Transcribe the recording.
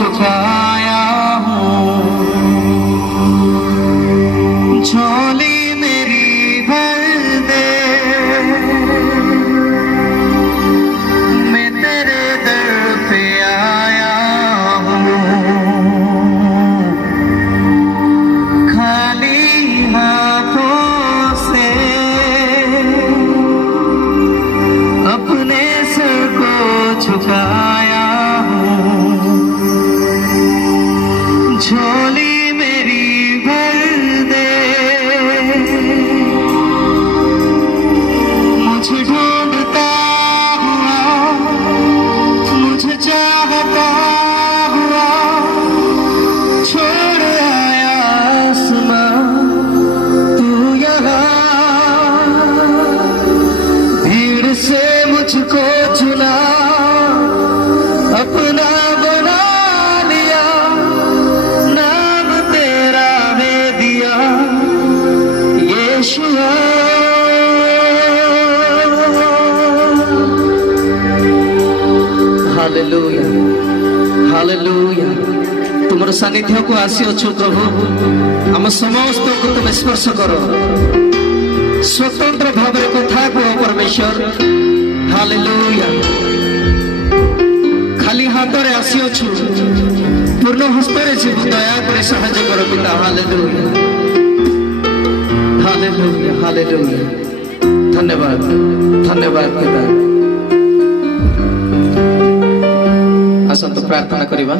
छुपाया हूँ, झोली मेरी भर दे, मैं तेरे दर पे आया हूँ, खाली हाथों से अपने सर को झुकाया हूँ, झोली मेरी भर दे, मुझे ढूंढता हुआ, मुझे चाहता हुआ छोड़ आया आसमां तू यहाँ, भीड़ से मुझको चुना अपना बना लिया, नाम तेरा है दिया यीशुआ। Hallelujah hallelujah. तुमर सानिध्य को आसी अच्छु प्रभु, आम समस्त को तुम स्पर्श करो, स्वतंत्र भाव कथा कह परमेश्वर। हालेलुया। खाली हाथ रे आसी अच्छु, पूर्ण हस्त रे जीव दया करे साहाय्य करो पिता। Hallelujah hallelujah hallelujah. धन्यवाद धन्यवाद पिता। आसंत प्रार्थना करिबा।